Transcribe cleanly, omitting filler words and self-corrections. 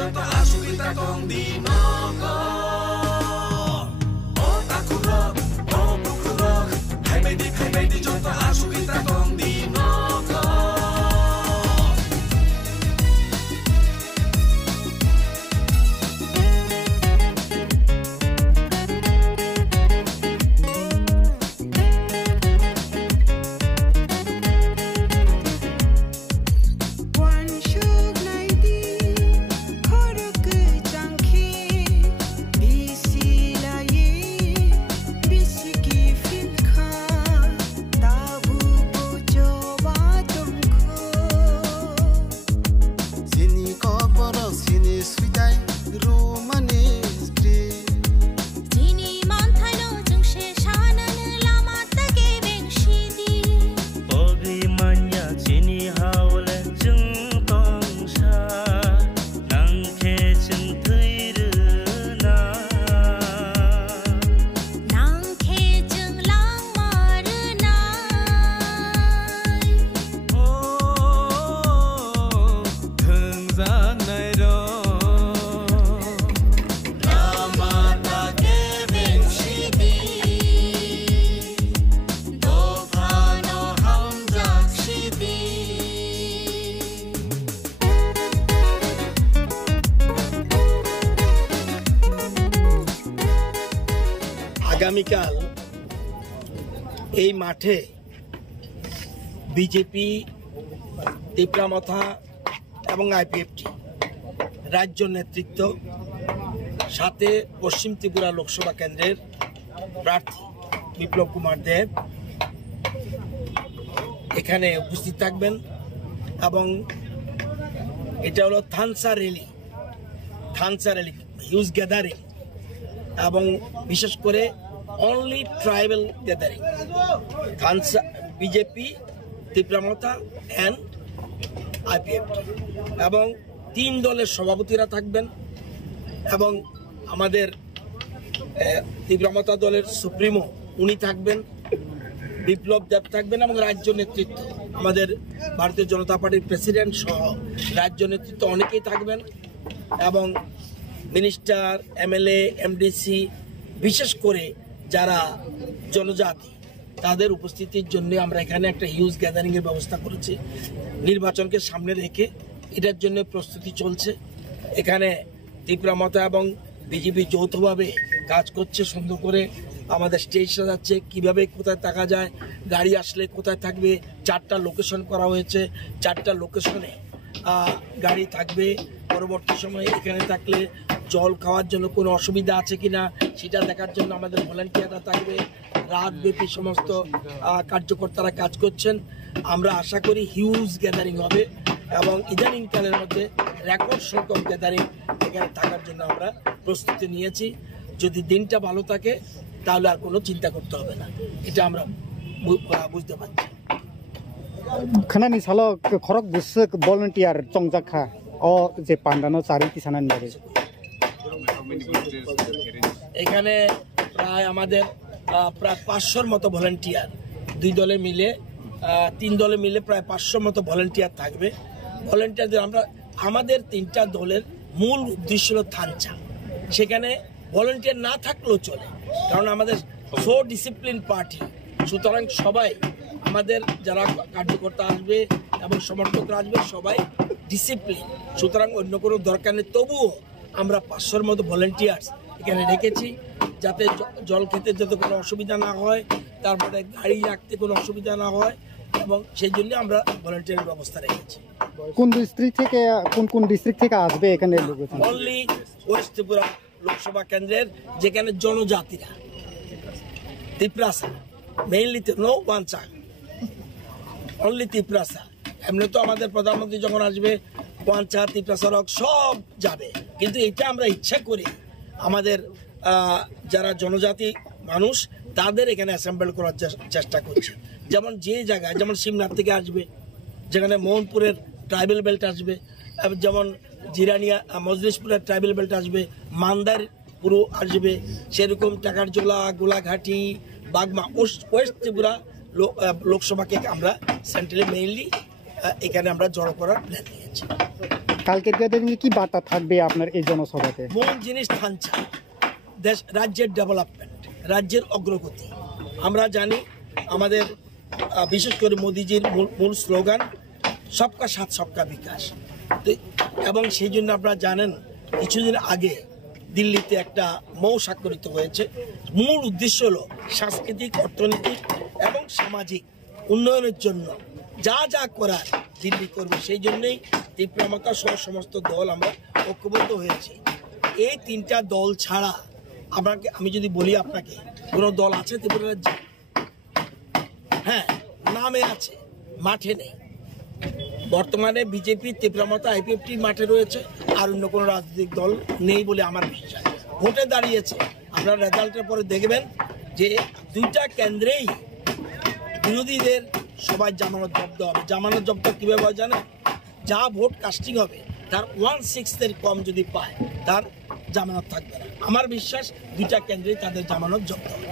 যত আসুকি তাকং দি নক ও তাকুরক ও বুকুরক হাইবাইদি যত আসুকি তাকং দি নক আগামীকাল এই মাঠে বিজেপি তিপ্রামথা এবং আইপিএফটি রাজ্য নেতৃত্ব সাথে পশ্চিম ত্রিপুরা লোকসভা কেন্দ্রের প্রার্থী বিপ্লব কুমার দেব এখানে উপস্থিত থাকবেন এবং এটা হলো থানসা র্যালি হিউজ গ্যাদারিং এবং বিশেষ করে only tribal gathering Thansa BJP Tipra Motha and IPFT এবং 3 দলের সভাপতিরা থাকবেন এবং আমাদের তিপ্রামথা দলের সুপ্রিমো উনি থাকবেন, বিপ্লব দেব থাকবেন এবং রাজ্য নেতৃত্ব আমাদের ভারতীয় জনতা পার্টির প্রেসিডেন্ট সহ রাজ্য নেতৃত্ব অনেকেই থাকবেন এবং মিনিস্টার, এমএলএ, এমডিসি, বিশেষ করে যারা জনজাতি তাদের উপস্থিতির জন্য আমরা এখানে একটা হিউজ গ্যাদারিংয়ের ব্যবস্থা করেছি। নির্বাচনকে সামনে রেখে এটার জন্য প্রস্তুতি চলছে। এখানে তিপ্রামথা এবং বিজেপি যৌথভাবে কাজ করছে, সুন্দর করে আমাদের স্টেজ সাজাচ্ছে, কীভাবে কোথায় থাকা যায়, গাড়ি আসলে কোথায় থাকবে। 4টা লোকেশন করা হয়েছে, 4টা লোকেশনে গাড়ি থাকবে। পরবর্তী সময়ে এখানে থাকলে জল খাওয়ার জন্য কোনো অসুবিধা আছে কিনা সেটা দেখার জন্য আমাদের ভলান্টিয়াররা থাকবে। রাতব্যাপী সমস্ত কার্যকর্তারা কাজ করছেন। আমরা আশা করি হিউজ গ্যাদারিং হবে এবং ইদানিংকালের মধ্যে রেকর্ড সংখ্যক গ্যাদারিং এখানে থাকার জন্য আমরা প্রস্তুতি নিয়েছি। যদি দিনটা ভালো থাকে তাহলে আর কোনো চিন্তা করতে হবে না, এটা আমরা বুঝতে পারছি। খানানি সালো খরক বুসক ভলান্টিয়ার চংজাখা ও যে পান্ডানো চারিটি সানান বারে এখানে প্রায় আমাদের প্রায় 500-র মতো ভলান্টিয়ার, 2 দলে মিলে 3 দলে মিলে প্রায় 500 মতো ভলান্টিয়ার থাকবে। ভলান্টিয়ারদের আমরা আমাদের 3টা দলের মূল উদ্দেশ্য হলো থানচা, সেখানে ভলান্টিয়ার না থাকলেও চলে, কারণ আমাদের সো ডিসিপ্লিন পার্টি। সুতরাং সবাই আমাদের যারা কার্যকর্তা আসবে এবং সমর্থকরা আসবে সবাই ডিসিপ্লিন, সুতরাং অন্য কোনো দরকার নেই। তবুও আমরা 500-র মতো ভলান্টিয়ার্স এখানে রেখেছি যাতে জল খেতে যাতে কোনো অসুবিধা না হয়, তারপরে গাড়ি রাখতে কোনো অসুবিধা না হয়, এবং সেই জন্য আমরা ভলান্টিয়ারের ব্যবস্থা রেখেছি। কোন ডিস্ট্রিক্ট থেকে কোন ডিস্ট্রিক্ট থেকে আসবে এখানে? অনলি ওয়েস্ট ত্রিপুরা লোকসভা কেন্দ্রের যেখানে জনজাতিরা Tiprasa mainly no ওয়ানচা only Tiprasa. এমনি তো আমাদের প্রধানমন্ত্রী যখন আসবে ওয়ানচা তিপ্রাসারক সব যাবে, কিন্তু এটা আমরা ইচ্ছা করি আমাদের যারা জনজাতি মানুষ তাদের এখানে অ্যাসেম্বল করার চেষ্টা করছি। যেমন যে জায়গায় যেমন সিমনাথ থেকে আসবে, যেখানে মোহনপুরের ট্রাইবেল বেল্ট আসবে, যেমন জিরানিয়া মজলিশপুরের ট্রাইবেল বেল্ট আসবে, মান্দার পুরো আসবে, সেরকম টাকারজোলা, গোলাঘাটি, বাগমা, ওয়েস্ট ত্রিপুরা লোকসভাকে আমরা সেন্ট্রালি মেইনলি এখানে আমরা জড়ো করার প্ল্যান নিয়েছি। কালকের দিনে কি বার্তা থাকবে আপনার এই জনসভাতে? মূল জিনিস থানছা দেশ, রাজ্যের ডেভেলপমেন্ট, রাজ্যের অগ্রগতি। আমরা জানি আমাদের বিশেষ করে মোদিজির মূল স্লোগান সবকা সাথ সবকা বিকাশ, এবং সেই জন্য আপনারা জানেন কিছুদিন আগে দিল্লিতে একটা মৌ স্বাক্ষরিত হয়েছে। মূল উদ্দেশ্য হলো সাংস্কৃতিক, অর্থনৈতিক এবং সামাজিক উন্নয়নের জন্য যা যা করার দিল্লি করবে। সেই জন্যই ত্রিপুরা সহ সমস্ত দল আমরা ঐক্যবদ্ধ হয়েছি। এই তিনটা দল ছাড়া আমি যদি বলি আপনাকে, কোনো দল আছে ত্রিপুরা রাজ্যে? হ্যাঁ, নামে আছে, মাঠে নেই। বর্তমানে বিজেপি, ত্রিপুরা আইপিএফটি মাঠে রয়েছে, আর অন্য কোনো রাজনৈতিক দল নেই বলে আমার বিশ্বাস। ভোটে দাঁড়িয়েছে, আপনারা রেজাল্টের পরে দেখবেন যে দুইটা কেন্দ্রেই বিরোধীদের সবাই জামানত জব্দ হবে। জামানত জব্দ কীভাবে হয় জানেন? যা ভোট কাস্টিং হবে তার 1/6 কম যদি পায় তার জামানত থাকবে না। আমার বিশ্বাস দুইটা কেন্দ্রেই তাদের জামানত জব্দ হবে।